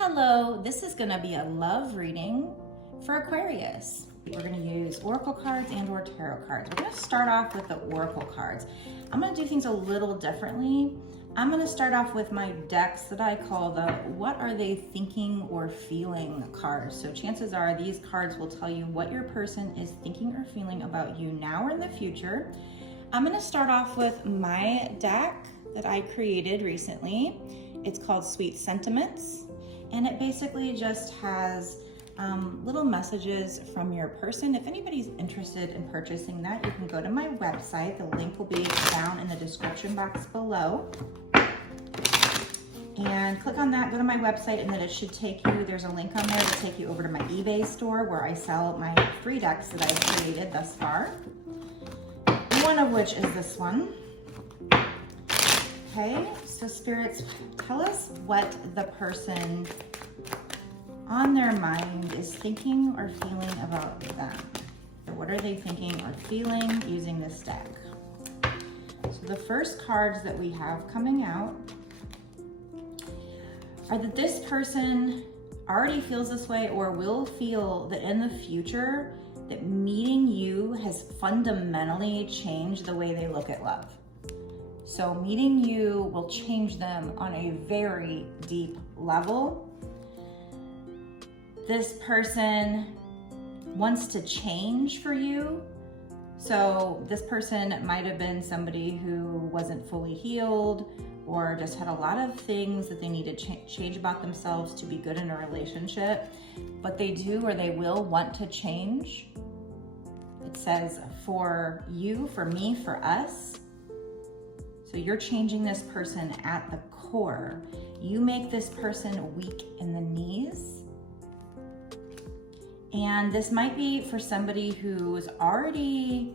Hello, this is going to be a love reading for Aquarius. We're going to use oracle cards and or tarot cards. We're going to start off with the oracle cards. I'm going to do things a little differently. I'm going to start off with my decks that I call the what are they thinking or feeling cards. So chances are these cards will tell you what your person is thinking or feeling about you now or in the future. I'm going to start off with my deck that I created recently. It's called Sweet Sentiments. And it basically just has little messages from your person. If anybody's interested in purchasing that, you can go to my website. The link will be down in the description box below. And click on that, go to my website, and then it should take you, there's a link on there to take you over to my eBay store where I sell my free decks that I've created thus far. One of which is this one. Okay, so spirits, tell us what the person on their mind is thinking or feeling about them. So what are they thinking or feeling using this deck? So the first cards that we have coming out are that this person already feels this way or will feel that in the future that meeting you has fundamentally changed the way they look at love. So meeting you will change them on a very deep level. This person wants to change for you. So this person might have been somebody who wasn't fully healed or just had a lot of things that they need to change about themselves to be good in a relationship, but they do or they will want to change. It says for you, for me, for us. So you're changing this person at the core. You make this person weak in the knees. And this might be for somebody who's already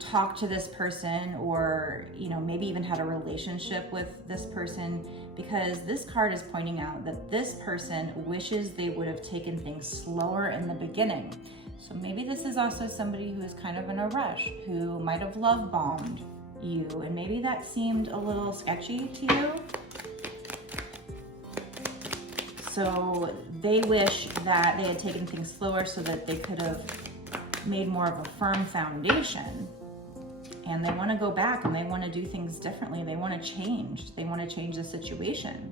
talked to this person or, maybe even had a relationship with this person, because this card is pointing out that this person wishes they would have taken things slower in the beginning. So maybe this is also somebody who is kind of in a rush, who might have love bombed you, and maybe that seemed a little sketchy to you. So they wish that they had taken things slower so that they could have made more of a firm foundation. And they want to go back and they want to do things differently. They want to change. They want to change the situation.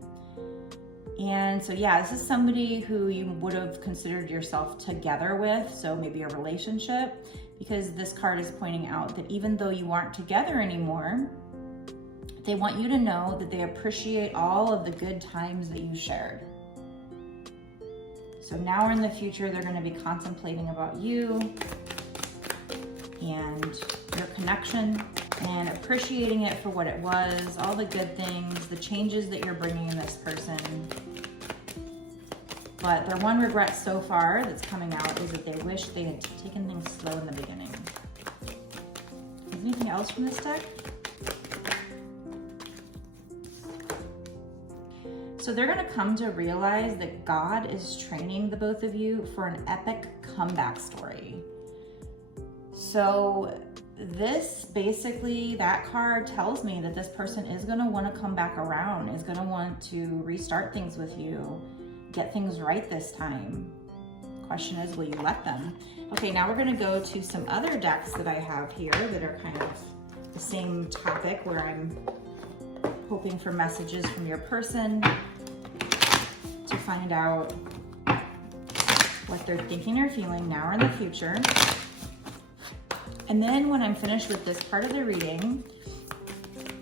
And so yeah, this is somebody who you would have considered yourself together with, so maybe a relationship, because this card is pointing out that even though you aren't together anymore, they want you to know that they appreciate all of the good times that you shared. So now or in the future, they're going to be contemplating about you and your connection and appreciating it for what it was, all the good things, the changes that you're bringing in this person. But their one regret so far that's coming out is that they wish they had taken things slow in the beginning. Is anything else from this deck? So they're gonna come to realize that God is training the both of you for an epic comeback story. So this basically, that card tells me that this person is gonna wanna come back around, is gonna want to restart things with you, get things right this time. Question is, will you let them? Okay, now we're gonna go to some other decks that I have here that are kind of the same topic, where I'm hoping for messages from your person to find out what they're thinking or feeling now or in the future. And then when I'm finished with this part of the reading,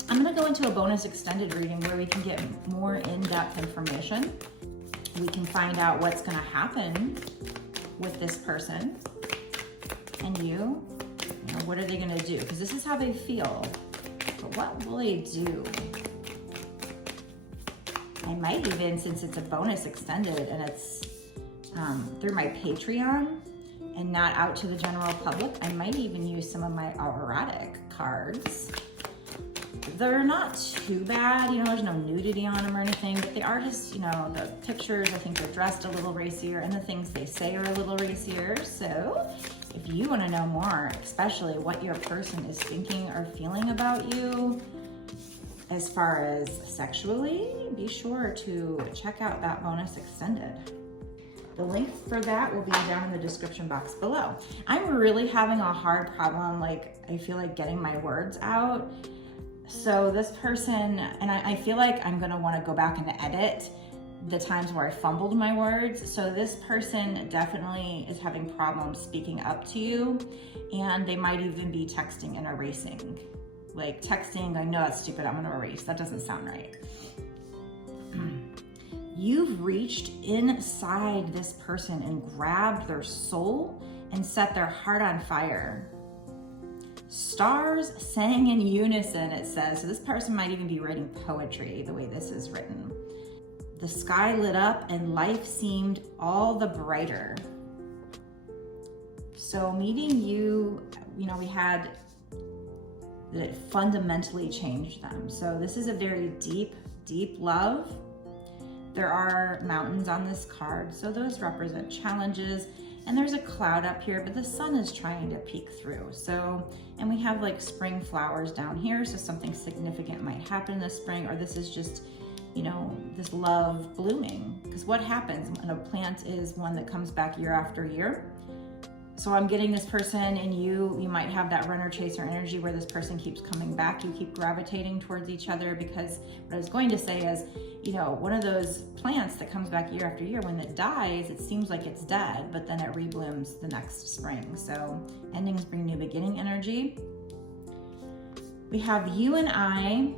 I'm gonna go into a bonus extended reading where we can get more in-depth information. We can find out what's gonna happen with this person and you. What are they gonna do? Because this is how they feel, but what will they do? I might even, since it's a bonus extended and it's through my Patreon and not out to the general public, I might even use some of my erotic cards. They're not too bad, there's no nudity on them or anything, but they are just, the pictures, I think they're dressed a little racier and the things they say are a little racier. So if you want to know more, especially what your person is thinking or feeling about you, As far as sexually, be sure to check out that bonus extended. The link for that will be down in the description box below. I'm really having a hard problem, like I feel like getting my words out. So this person, and I feel like I'm gonna wanna go back and edit the times where I fumbled my words. So this person definitely is having problems speaking up to you, and they might even be texting and erasing. Like texting, I know that's stupid, I'm gonna erase. That doesn't sound right. You've reached inside this person and grabbed their soul and set their heart on fire. Stars sang in unison, it says. So this person might even be writing poetry the way this is written. The sky lit up and life seemed all the brighter. So meeting you, we had that it fundamentally changed them. So this is a very deep, deep love. There are mountains on this card, so those represent challenges. And there's a cloud up here, but the sun is trying to peek through. So, and we have like spring flowers down here, so something significant might happen this spring, or this is just, this love blooming. Because what happens when a plant is one that comes back year after year? So I'm getting this person, and you might have that runner chaser energy where this person keeps coming back. You keep gravitating towards each other, because what I was going to say is, one of those plants that comes back year after year, when it dies, it seems like it's dead, but then it reblooms the next spring. So endings bring new beginning energy. We have you and I.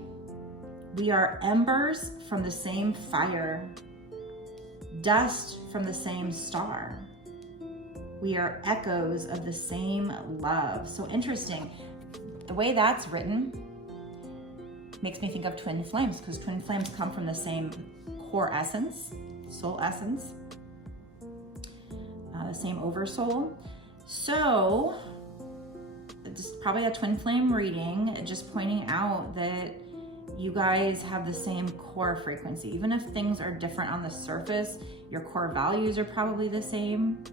We are embers from the same fire, dust from the same star. We are echoes of the same love. So interesting. The way that's written makes me think of twin flames, because twin flames come from the same core essence, soul essence, the same oversoul. So it's probably a twin flame reading, just pointing out that you guys have the same core frequency. Even if things are different on the surface, your core values are probably the same.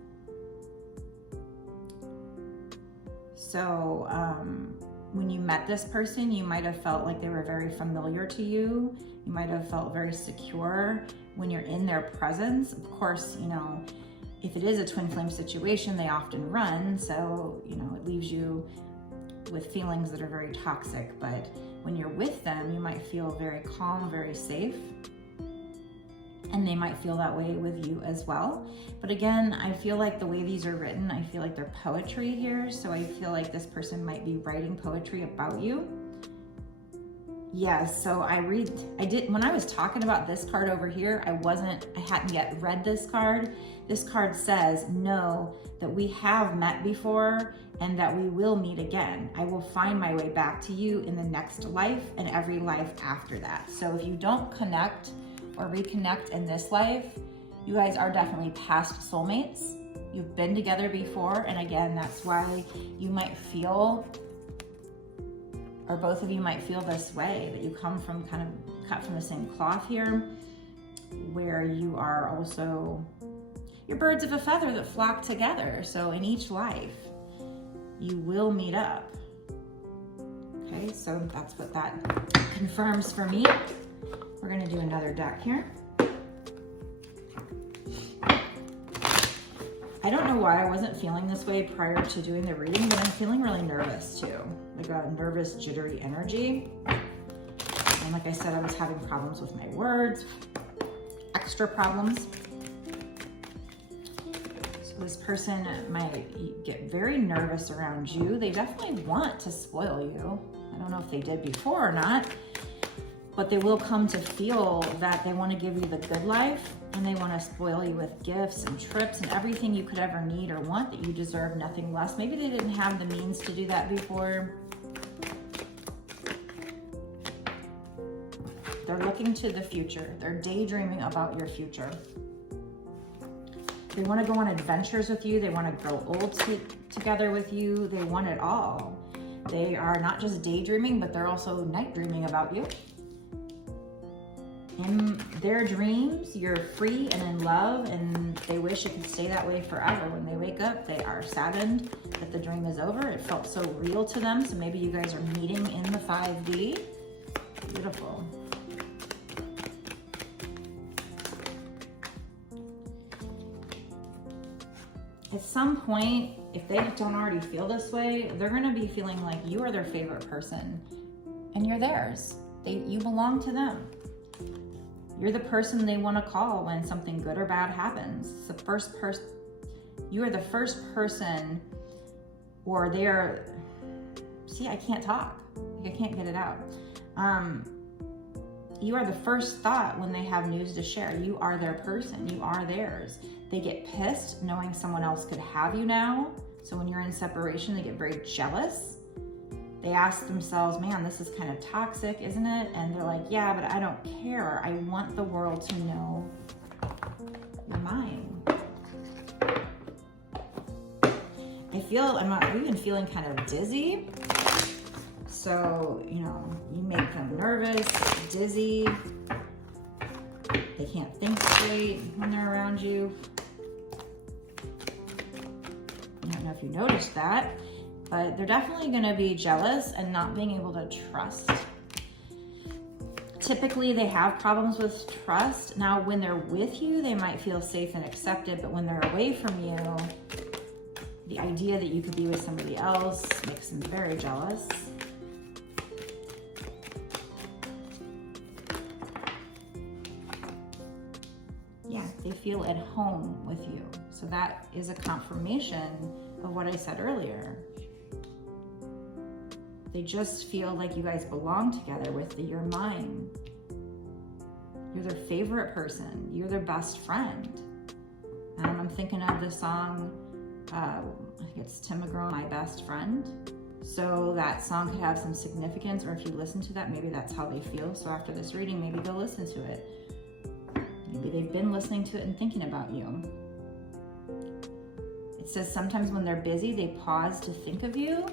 So when you met this person, you might have felt like they were very familiar to you. You might have felt very secure when you're in their presence. Of course, if it is a twin flame situation, they often run. So, it leaves you with feelings that are very toxic. But when you're with them, you might feel very calm, very safe. And they might feel that way with you as well. But again, I feel like the way these are written, I feel like they're poetry here. So I feel like this person might be writing poetry about you. Yes, so when I was talking about this card over here, I hadn't yet read this card. This card says, know that we have met before and that we will meet again. I will find my way back to you in the next life and every life after that. So if you don't connect or reconnect in this life, you guys are definitely past soulmates. You've been together before, and again, that's why you might feel, or both of you might feel this way, that you come from kind of cut from the same cloth here, where you are also, you're birds of a feather that flock together. So in each life, you will meet up. Okay, so that's what that confirms for me. We're gonna do another deck here. I don't know why I wasn't feeling this way prior to doing the reading, but I'm feeling really nervous too. Like a nervous, jittery energy. And like I said, I was having problems with my words, extra problems. So this person might get very nervous around you. They definitely want to spoil you. I don't know if they did before or not, but they will come to feel that they want to give you the good life, and they want to spoil you with gifts and trips and everything you could ever need or want, that you deserve nothing less. Maybe they didn't have the means to do that before. They're looking to the future. They're daydreaming about your future. They want to go on adventures with you. They want to grow old together with you. They want it all. They are not just daydreaming, but they're also night dreaming about you. In their dreams, you're free and in love, and they wish it could stay that way forever. When they wake up, they are saddened that the dream is over. It felt so real to them, so maybe you guys are meeting in the 5D. Beautiful. At some point, if they don't already feel this way, they're gonna be feeling like you are their favorite person and you're theirs. You belong to them. You're the person they wanna call when something good or bad happens. It's the first person, you are the first person, or they're, see, I can't talk. I can't get it out. You are the first thought when they have news to share. You are their person, you are theirs. They get pissed knowing someone else could have you now. So when you're in separation, they get very jealous. They ask themselves, man, this is kind of toxic, isn't it? And they're like, yeah, but I don't care. I want the world to know you're mine. I'm even feeling kind of dizzy. So, you know, you make them nervous, dizzy. They can't think straight when they're around you. I don't know if you noticed that, but they're definitely gonna be jealous and not being able to trust. Typically, they have problems with trust. Now, when they're with you, they might feel safe and accepted, but when they're away from you, the idea that you could be with somebody else makes them very jealous. Yeah, they feel at home with you. So that is a confirmation of what I said earlier. They just feel like you guys belong together with you're mine. You're their favorite person. You're their best friend. I'm thinking of the song, I think it's Tim McGraw, My Best Friend. So that song could have some significance, or if you listen to that, maybe that's how they feel. So after this reading, maybe they'll listen to it. Maybe they've been listening to it and thinking about you. It says sometimes when they're busy, they pause to think of you,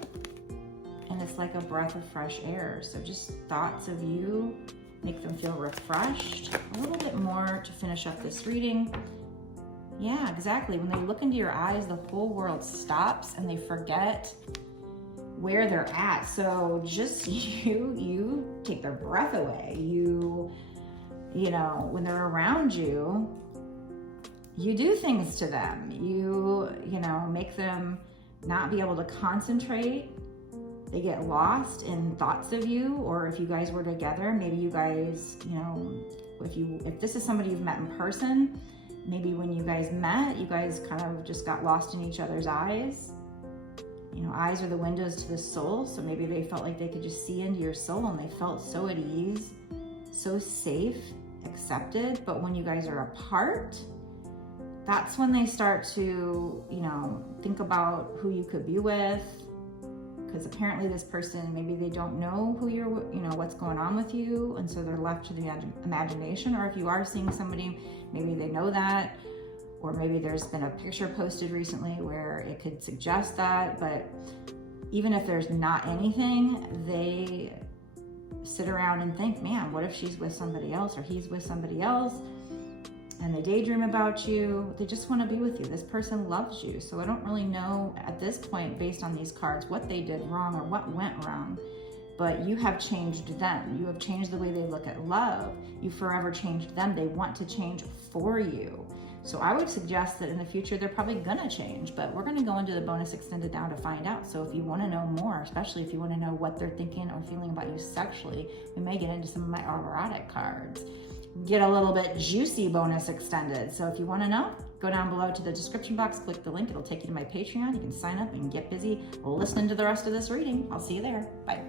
and it's like a breath of fresh air. So just thoughts of you make them feel refreshed. A little bit more to finish up this reading. Yeah, exactly. When they look into your eyes, the whole world stops and they forget where they're at. So just you take their breath away. You know, when they're around you, you do things to them. You know, make them not be able to concentrate. They get lost in thoughts of you, or if you guys were together, maybe you guys, you know, if this is somebody you've met in person, maybe when you guys met, you guys kind of just got lost in each other's eyes. You know, eyes are the windows to the soul, so maybe they felt like they could just see into your soul and they felt so at ease, so safe, accepted. But when you guys are apart, that's when they start to, you know, think about who you could be with, because apparently this person, maybe they don't know who you're, you know, what's going on with you, and so they're left to the imagination. Or if you are seeing somebody, maybe they know that, or maybe there's been a picture posted recently where it could suggest that. But even if there's not anything, they sit around and think, man, what if she's with somebody else or he's with somebody else? And they daydream about you. They just want to be with you. This person loves you. So I don't really know at this point, based on these cards, what they did wrong or what went wrong. But you have changed them. You have changed the way they look at love. You forever changed them. They want to change for you. So I would suggest that in the future, they're probably gonna change, but we're gonna go into the bonus extended now to find out. So if you wanna know more, especially if you wanna know what they're thinking or feeling about you sexually, we may get into some of my erotic cards. Get a little bit juicy bonus extended. So if you wanna know, go down below to the description box, click the link, it'll take you to my Patreon. You can sign up and get busy listening to the rest of this reading. I'll see you there, bye.